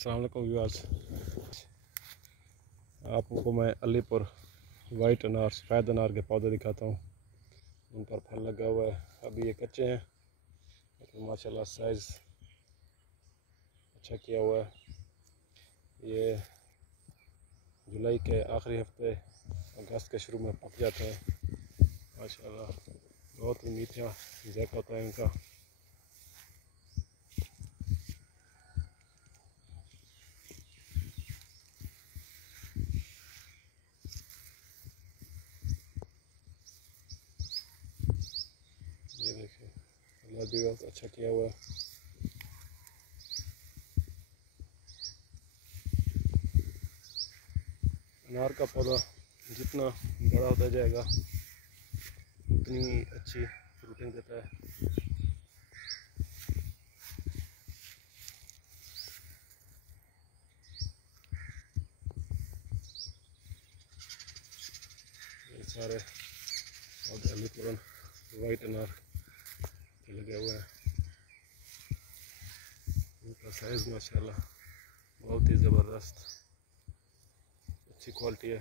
अस्सलाम वालेकुम व्यूअर्स, आपको मैं अलीपुर वाइट अनार सफ़ेद अनार के पौधे दिखाता हूँ। उन पर फल लगा हुआ है। अभी ये कच्चे हैं लेकिन माशाल्लाह साइज़ अच्छा किया हुआ है। ये जुलाई के आखिरी हफ्ते अगस्त के शुरू में पक जाते हैं। माशाल्लाह बहुत ही मीठा ज़ायक़ा होता है इनका। ये देखिए अल्लाह भी बहुत अच्छा किया हुआ है। अनार का पौधा जितना बड़ा होता जाएगा उतनी अच्छी फ्रूटिंग देता है। ये सारे पौधे अलीपुर वाइट अनार के लगे हुए हैं। इनका साइज़ माशाल्लाह बहुत ही ज़बरदस्त अच्छी क्वालिटी है।